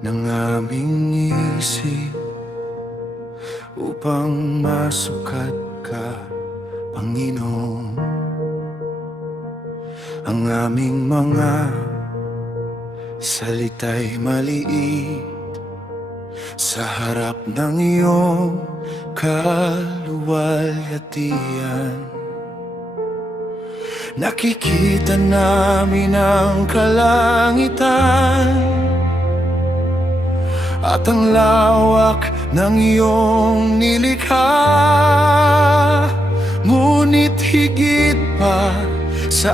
ng aming isip upang masukat ka, Panginoon. Ang aming mga salita'y maliit sa harap ng iyong kaluwalhatian. Nakikita namin ang kalangitan at ang lawak ng iyong nilikha. Ngunit higit pa sa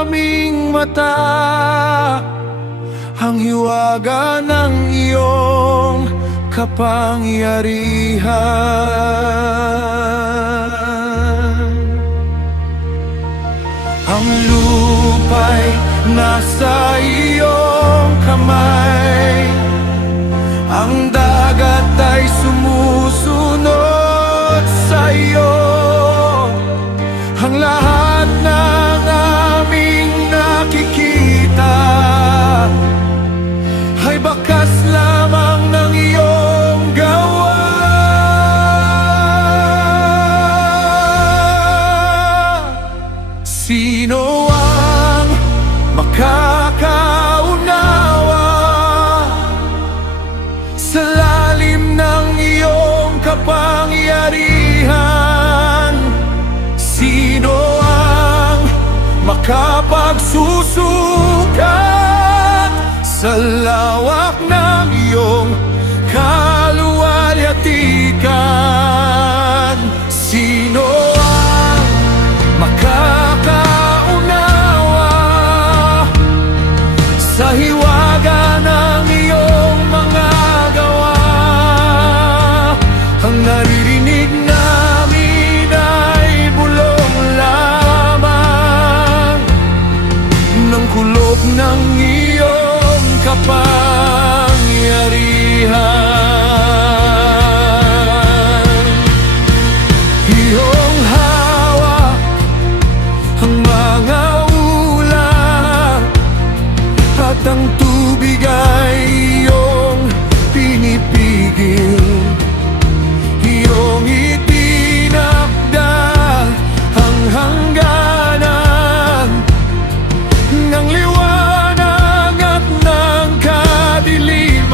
aming mata ang hiwaga ng iyong kapangyarihan. Ang lupa'y nasa iyong kamay, ang dagat ay sumusunod sa iyo. Ang lahat ng aming nakikita ay bakas lamang ng iyong gawa. Sino ang makakaunawa sa lalim ng iyong kapangyarihan? Sino ang makapagsusukat sa lawak ng iyong kaluwalhatian? Sino ang makakaunawa sa hiwaga ng iyong mga gawa? Ang naririnig namin ay bulong lamang ng kulog ng iyong kapangyarihan. Iyong hawak ang mga ulan at ang tubig ay iyong pinipigil. Iyong itinakda ang hangganan ng liwanag at ng kadiliman.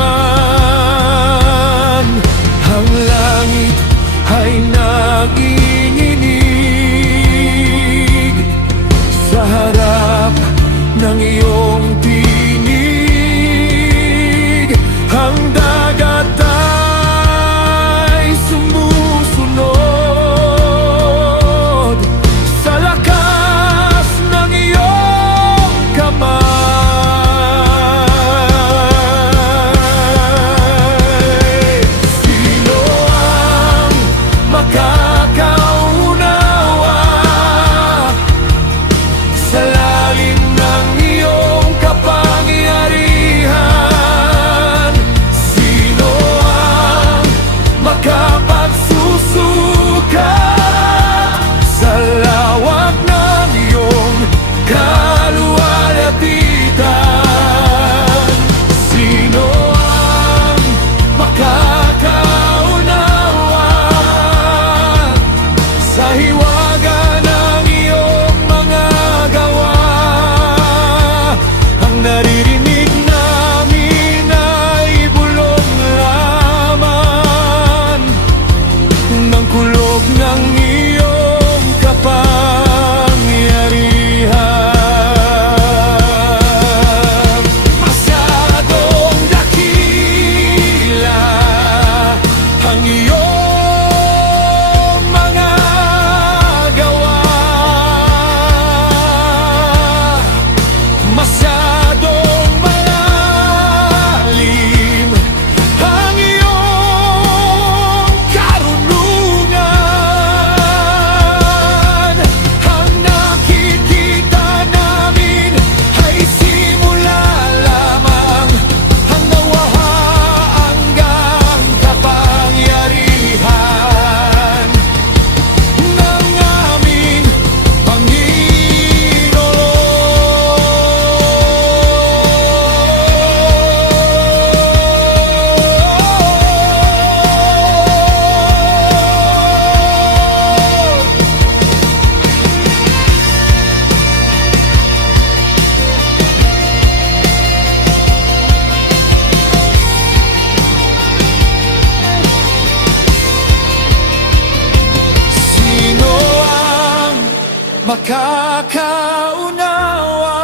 makakaunawa,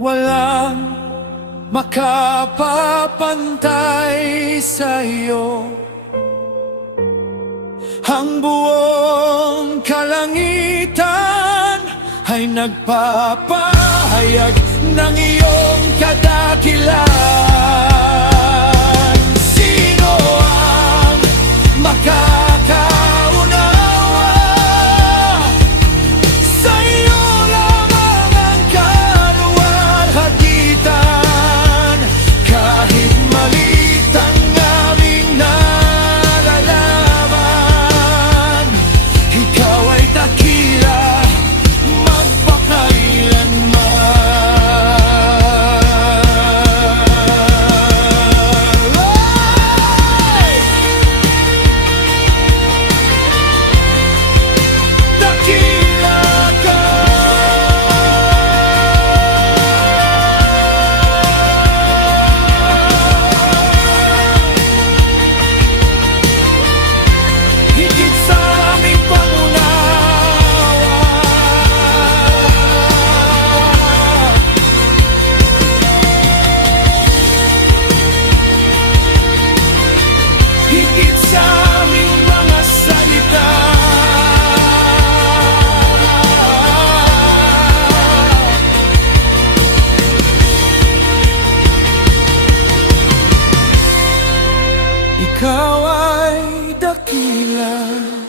walang makapapantay sa'yo. Ang buong kalangitan ay nagpapahayag ng iyong kadakilan. Sino ang makakaunawa? Sa'yo lamang ang kaluwalhagitan. Kahit maliit ang aming nalalaman, ikaw ay dakila higit sa aming mga salita. Ikaw ay dakila.